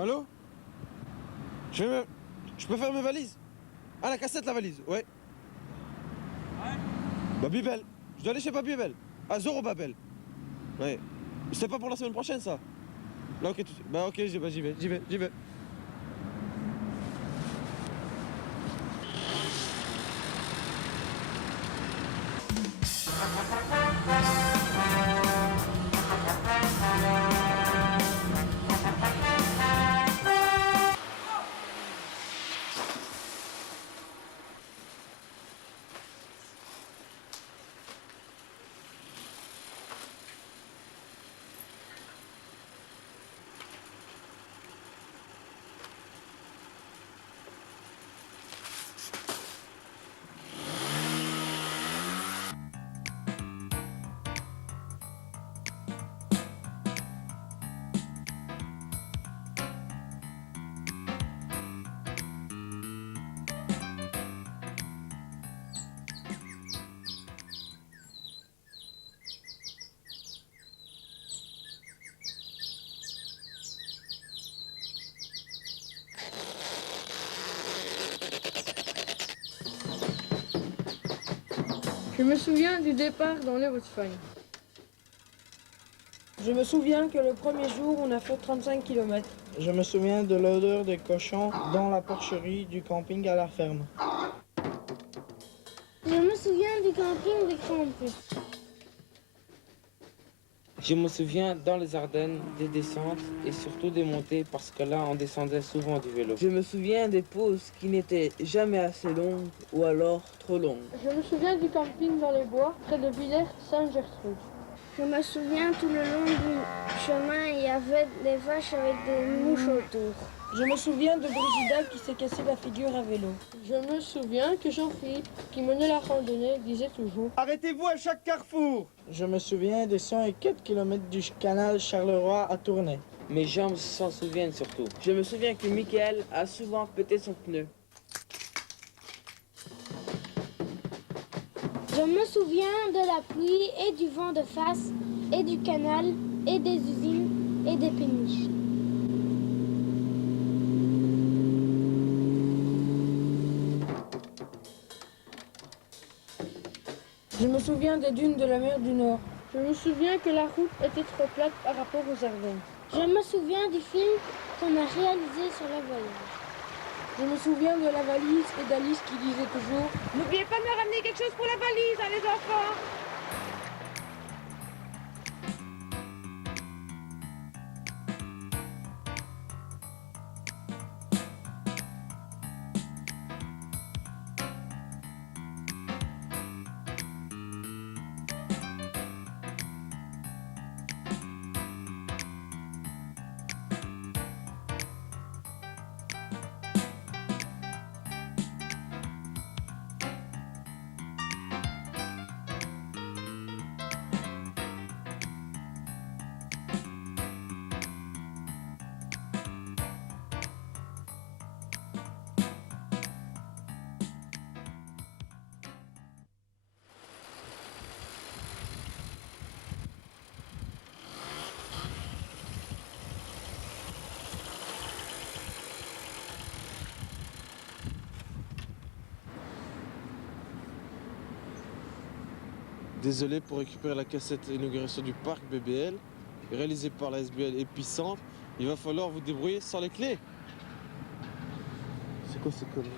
Allô? Je peux faire mes valises? Ah, la cassette, la valise, ouais. Ouais. Babybel. Je dois aller chez Babybel. À Zoro Babel. Ouais. C'est pas pour la semaine prochaine, ça? Là, ok, bah ok, j'y vais. Je me souviens du départ dans les Hauts-de-Fagne. Je me souviens que le premier jour, on a fait 35 km. Je me souviens de l'odeur des cochons dans la porcherie du camping à la ferme. Je me souviens du camping des Crampus. Je me souviens dans les Ardennes des descentes et surtout des montées parce que là on descendait souvent du vélo. Je me souviens des pauses qui n'étaient jamais assez longues ou alors trop longues. Je me souviens du camping dans les bois, près de Villers-Sainte-Gertrude. Je me souviens tout le long du chemin, il y avait des vaches avec des mouches autour. Je me souviens de Brigida qui s'est cassé la figure à vélo. Je me souviens que Jean-Philippe, qui menait la randonnée, disait toujours « Arrêtez-vous à chaque carrefour !» Je me souviens des 104 km du canal Charleroi à Tournai. Mes jambes s'en souviennent surtout. Je me souviens que Michael a souvent pété son pneu. Je me souviens de la pluie et du vent de face, et du canal, et des usines, et des péniches. Je me souviens des dunes de la mer du Nord. Je me souviens que la route était trop plate par rapport aux Ardennes. Je me souviens du film qu'on a réalisé sur le voyage. Je me souviens de la valise et d'Alice qui disait toujours « N'oubliez pas de me ramener quelque chose pour la valise, hein, les enfants !» Désolé pour récupérer la cassette inauguration du parc BBL, réalisée par la SBL Épicentre. Il va falloir vous débrouiller sans les clés. C'est quoi ces conneries?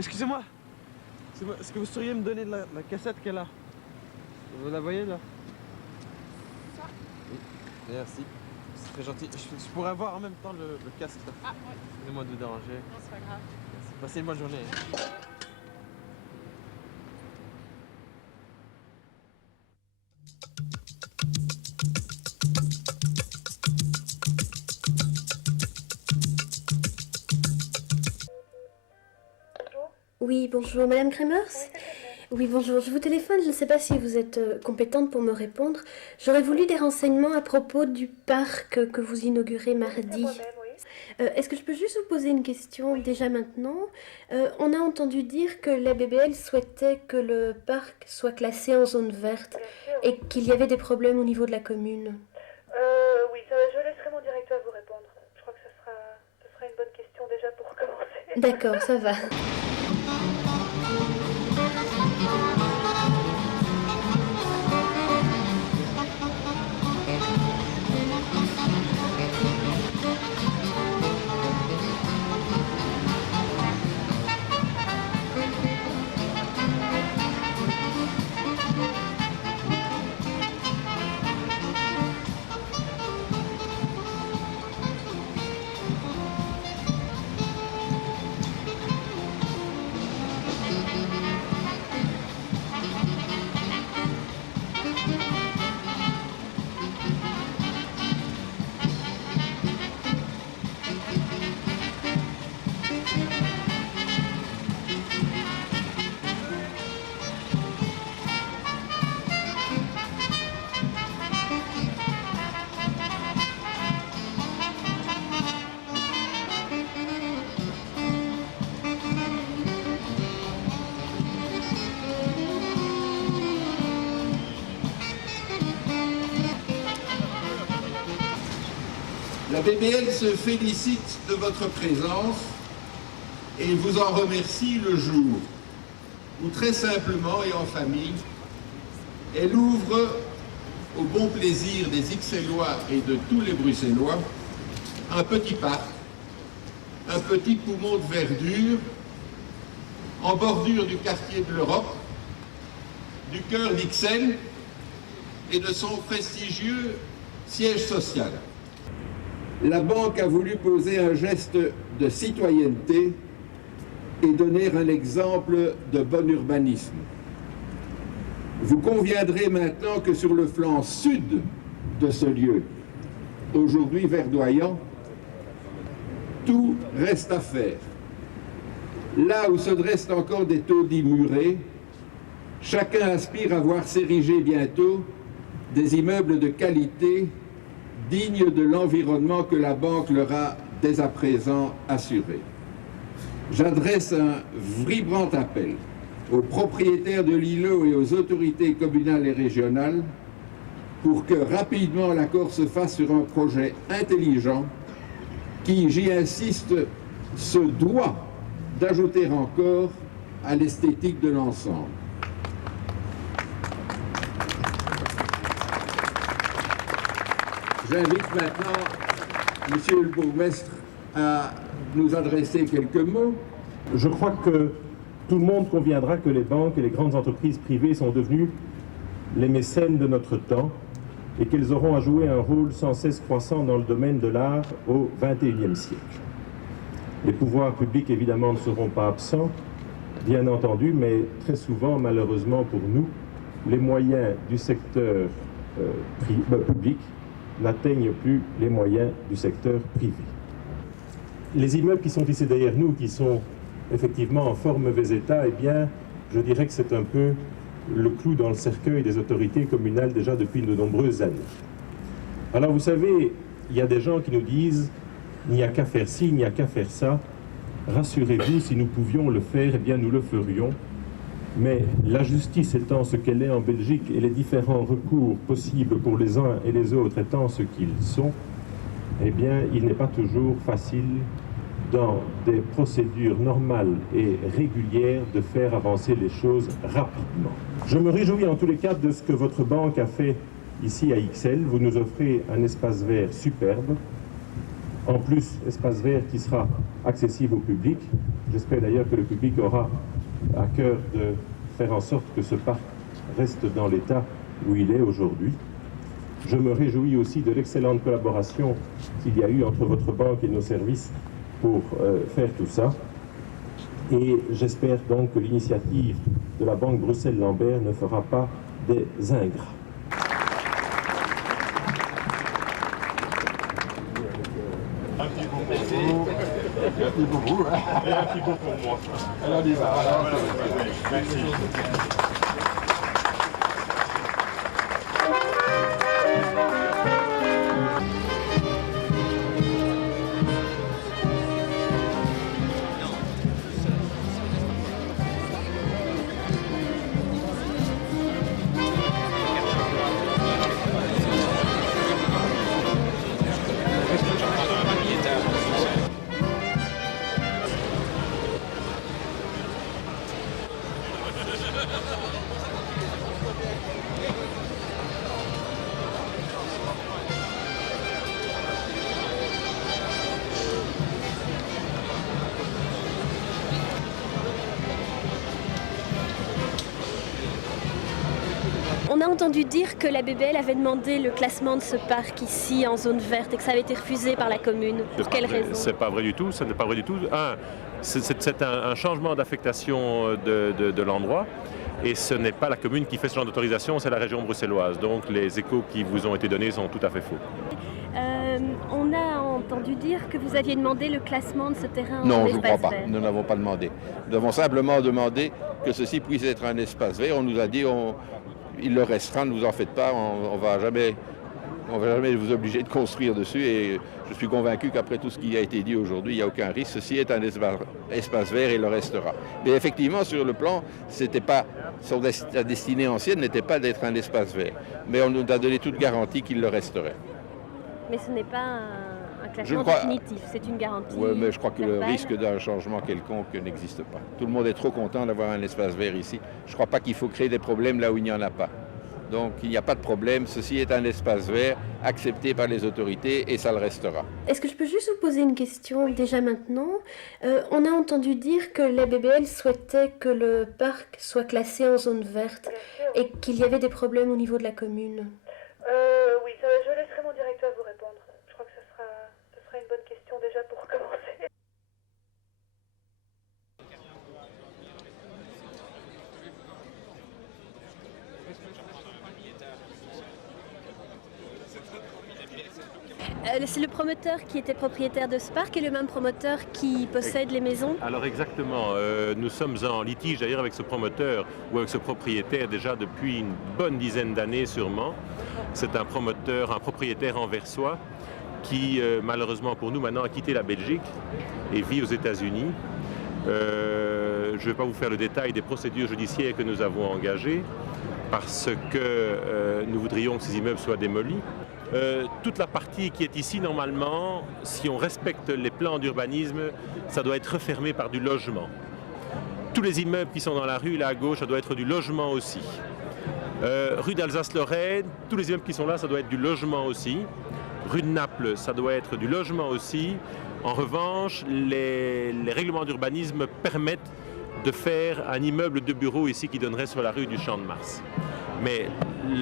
Excusez-moi. Est-ce que vous sauriez me donner la cassette qu'elle a? Vous la voyez là? Ça. Oui, merci. C'est très gentil. Je pourrais avoir en même temps le casque là. Ah, ouais. Excusez-moi de vous déranger. Non, c'est pas grave. Merci. Passez une bonne journée. Oui, bonjour, Madame Kremers? Oui, bonjour, je vous téléphone, je ne sais pas si vous êtes compétente pour me répondre. J'aurais voulu des renseignements à propos du parc que vous inaugurez mardi. Est-ce que je peux juste vous poser une question déjà maintenant? On a entendu dire que la BBL souhaitait que le parc soit classé en zone verte et qu'il y avait des problèmes au niveau de la commune. Oui, je laisserai mon directeur vous répondre. Je crois que ce sera une bonne question déjà pour commencer. D'accord, ça va. La BBL se félicite de votre présence et vous en remercie le jour où, très simplement et en famille, elle ouvre au bon plaisir des Ixellois et de tous les Bruxellois un petit parc, un petit poumon de verdure en bordure du quartier de l'Europe, du cœur d'Ixelles et de son prestigieux siège social. La banque a voulu poser un geste de citoyenneté et donner un exemple de bon urbanisme. Vous conviendrez maintenant que sur le flanc sud de ce lieu, aujourd'hui verdoyant, tout reste à faire. Là où se dressent encore des taudis murés, chacun aspire à voir s'ériger bientôt des immeubles de qualité dignes de l'environnement que la banque leur a dès à présent assuré. J'adresse un vibrant appel aux propriétaires de l'îlot et aux autorités communales et régionales pour que rapidement l'accord se fasse sur un projet intelligent qui, j'y insiste, se doit d'ajouter encore à l'esthétique de l'ensemble. J'invite maintenant Monsieur le bourgmestre à nous adresser quelques mots. Je crois que tout le monde conviendra que les banques et les grandes entreprises privées sont devenues les mécènes de notre temps et qu'elles auront à jouer un rôle sans cesse croissant dans le domaine de l'art au XXIe siècle. Les pouvoirs publics, évidemment, ne seront pas absents, bien entendu, mais très souvent, malheureusement pour nous, les moyens du secteur public n'atteignent plus les moyens du secteur privé. Les immeubles qui sont ici derrière nous, qui sont effectivement en fort mauvais état, eh bien, je dirais que c'est un peu le clou dans le cercueil des autorités communales déjà depuis de nombreuses années. Alors vous savez, il y a des gens qui nous disent « il n'y a qu'à faire ci, il n'y a qu'à faire ça ». Rassurez-vous, si nous pouvions le faire, eh bien nous le ferions. Mais la justice étant ce qu'elle est en Belgique et les différents recours possibles pour les uns et les autres étant ce qu'ils sont, eh bien, il n'est pas toujours facile, dans des procédures normales et régulières, de faire avancer les choses rapidement. Je me réjouis en tous les cas de ce que votre banque a fait ici à Ixelles. Vous nous offrez un espace vert superbe, En plus, espace vert qui sera accessible au public. J'espère d'ailleurs que le public aura à cœur de faire en sorte que ce parc reste dans l'état où il est aujourd'hui. Je me réjouis aussi de l'excellente collaboration qu'il y a eu entre votre banque et nos services pour faire tout ça. Et j'espère donc que l'initiative de la Banque Bruxelles-Lambert ne fera pas des ingrats. Un petit bout pour vous. Un petit bout pour vous. Et un petit bout pour moi. Alors, on y va. Merci. On a entendu dire que la BBL avait demandé le classement de ce parc ici en zone verte et que ça avait été refusé par la commune. Pour quelle raison? C'est pas vrai du tout, ce n'est pas vrai du tout. C'est un changement d'affectation de l'endroit et ce n'est pas la commune qui fait ce genre d'autorisation, c'est la région bruxelloise. Donc les échos qui vous ont été donnés sont tout à fait faux. On a entendu dire que vous aviez demandé le classement de ce terrain Non, en je ne crois espace pas. vert. Nous n'avons pas demandé. Nous avons simplement demandé que ceci puisse être un espace vert. On nous a dit il le restera, ne vous en faites pas, on va jamais vous obliger de construire dessus et je suis convaincu qu'après tout ce qui a été dit aujourd'hui, il n'y a aucun risque. Ceci est un espace vert et il le restera. Mais effectivement, sur le plan, sa destinée ancienne n'était pas d'être un espace vert. Mais on nous a donné toute garantie qu'il le resterait. Mais ce n'est pas un classement définitif, c'est une garantie. Oui, mais je crois que le verbale. risque d'un changement quelconque n'existe pas. Tout le monde est trop content d'avoir un espace vert ici. Je ne crois pas qu'il faut créer des problèmes là où il n'y en a pas. Donc il n'y a pas de problème. Ceci est un espace vert accepté par les autorités et ça le restera. Est-ce que je peux juste vous poser une question déjà maintenant? On a entendu dire que la BBL souhaitait que le parc soit classé en zone verte et qu'il y avait des problèmes au niveau de la commune. Oui, je laisserai mon directeur vous répondre. Je crois que ce sera une bonne question déjà pour commencer. C'est le promoteur qui était propriétaire de ce parc et le même promoteur qui possède les maisons? Alors exactement, nous sommes en litige d'ailleurs avec ce promoteur ou avec ce propriétaire déjà depuis une bonne dizaine d'années sûrement. C'est un propriétaire anversois qui malheureusement pour nous maintenant a quitté la Belgique et vit aux États-Unis. Je ne vais pas vous faire le détail des procédures judiciaires que nous avons engagées parce que nous voudrions que ces immeubles soient démolis. Toute la partie qui est ici, normalement, si on respecte les plans d'urbanisme, ça doit être refermé par du logement. Tous les immeubles qui sont dans la rue, là à gauche, ça doit être du logement aussi. Rue d'Alsace-Lorraine, tous les immeubles qui sont là, ça doit être du logement aussi. Rue de Naples, ça doit être du logement aussi. En revanche, les règlements d'urbanisme permettent de faire un immeuble de bureau ici qui donnerait sur la rue du Champ de Mars. Mais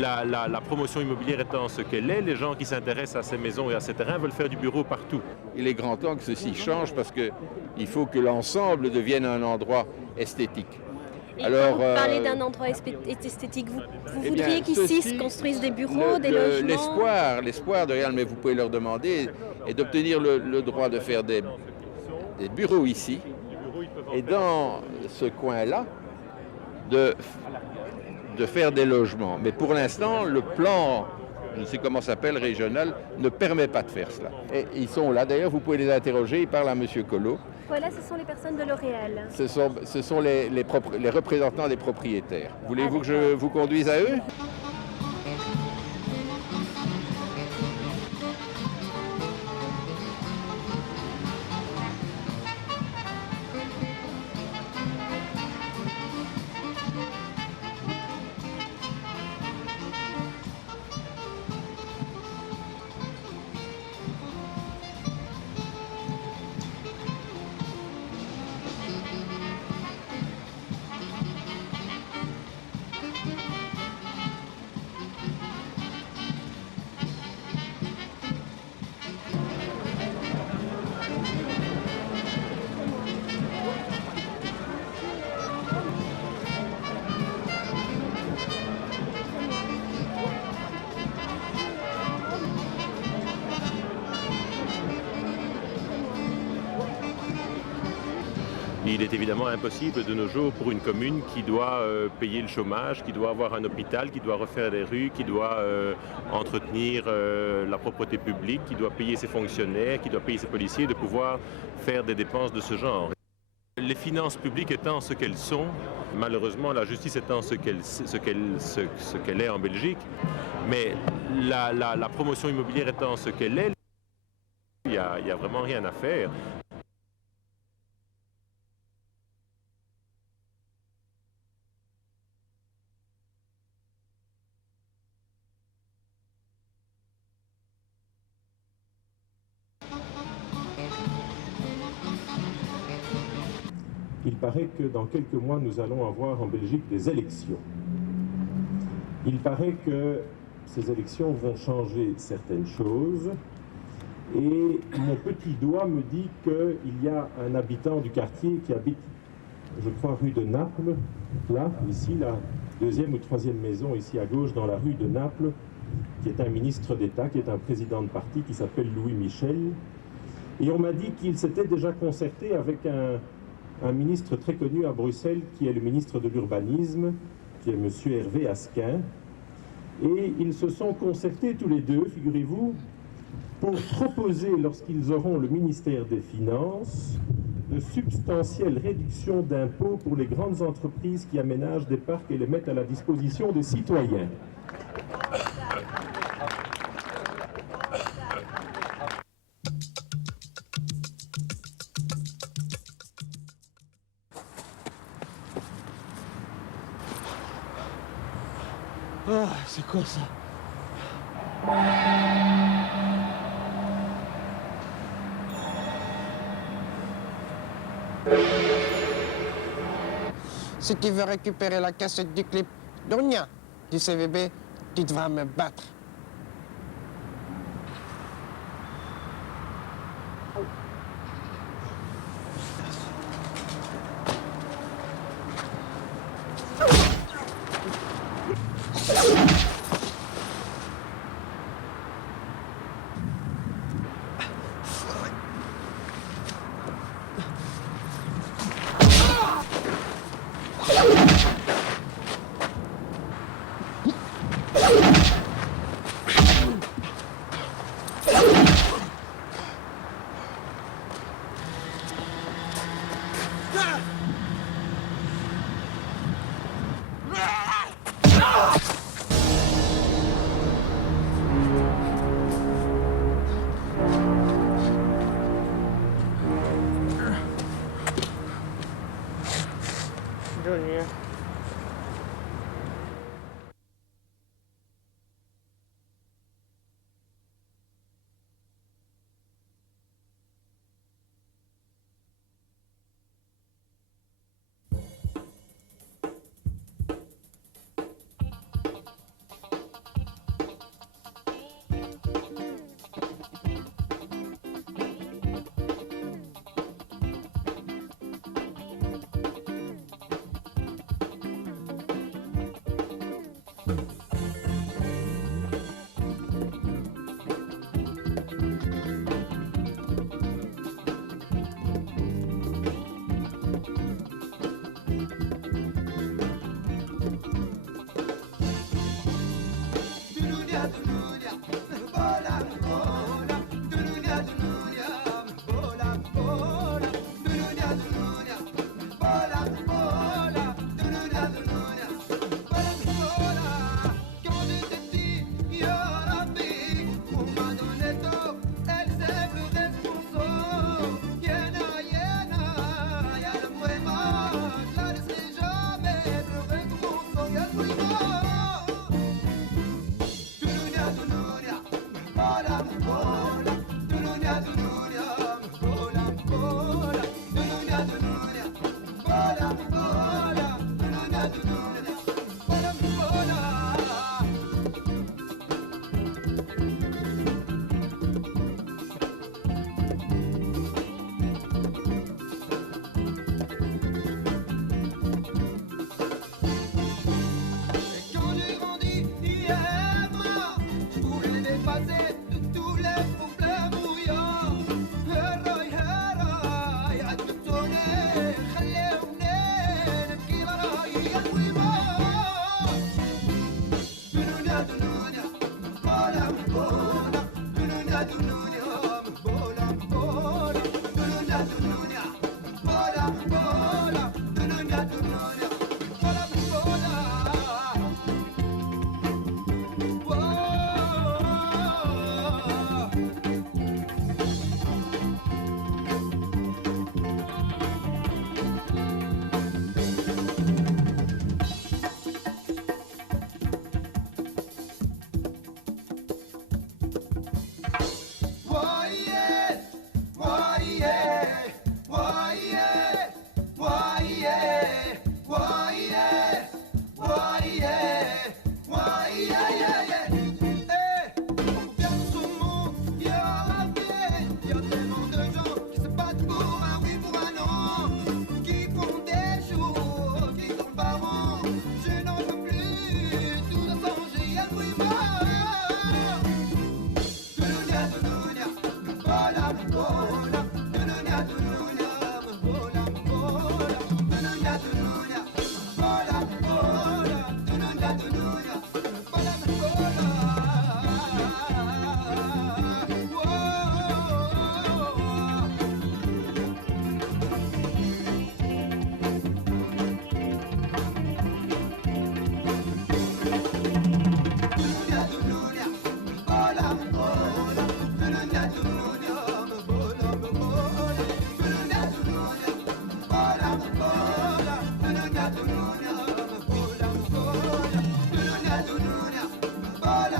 la promotion immobilière étant ce qu'elle est, les gens qui s'intéressent à ces maisons et à ces terrains veulent faire du bureau partout. Il est grand temps que ceci change parce qu'il faut que l'ensemble devienne un endroit esthétique. Alors, quand vous parlez d'un endroit esthétique, vous voudriez qu'ici se construisent des bureaux, des logements? L'espoir de rien, mais vous pouvez leur demander, est d'obtenir le droit de faire des bureaux ici. Et dans ce coin-là, de faire des logements. Mais pour l'instant, le plan, je ne sais comment ça s'appelle, régional, ne permet pas de faire cela. Et ils sont là, d'ailleurs, vous pouvez les interroger, ils parlent à M. Collot. Voilà, ce sont les personnes de L'Oréal. Ce sont les représentants des propriétaires. Voulez-vous que je vous conduise à eux ? Il est évidemment impossible de nos jours pour une commune qui doit payer le chômage, qui doit avoir un hôpital, qui doit refaire les rues, qui doit entretenir la propreté publique, qui doit payer ses fonctionnaires, qui doit payer ses policiers, de pouvoir faire des dépenses de ce genre. Les finances publiques étant ce qu'elles sont, malheureusement la justice étant ce qu'elle est en Belgique, mais la promotion immobilière étant ce qu'elle est, il n'y a vraiment rien à faire. Il paraît que dans quelques mois, nous allons avoir en Belgique des élections. Il paraît que ces élections vont changer certaines choses. Et mon petit doigt me dit qu'il y a un habitant du quartier qui habite, je crois, rue de Naples, là, ici, la deuxième ou troisième maison, ici à gauche, dans la rue de Naples, qui est un ministre d'État, qui est un président de parti, qui s'appelle Louis Michel. Et on m'a dit qu'il s'était déjà concerté avec un ministre très connu à Bruxelles, qui est le ministre de l'Urbanisme, qui est M. Hervé Asquin. Et ils se sont concertés tous les deux, figurez-vous, pour proposer, lorsqu'ils auront le ministère des Finances, de substantielles réductions d'impôts pour les grandes entreprises qui aménagent des parcs et les mettent à la disposition des citoyens. Ah, c'est quoi ça? Si tu veux récupérer la cassette du clip Dunia du CVB, tu devras me battre. Dunia.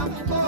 Bye.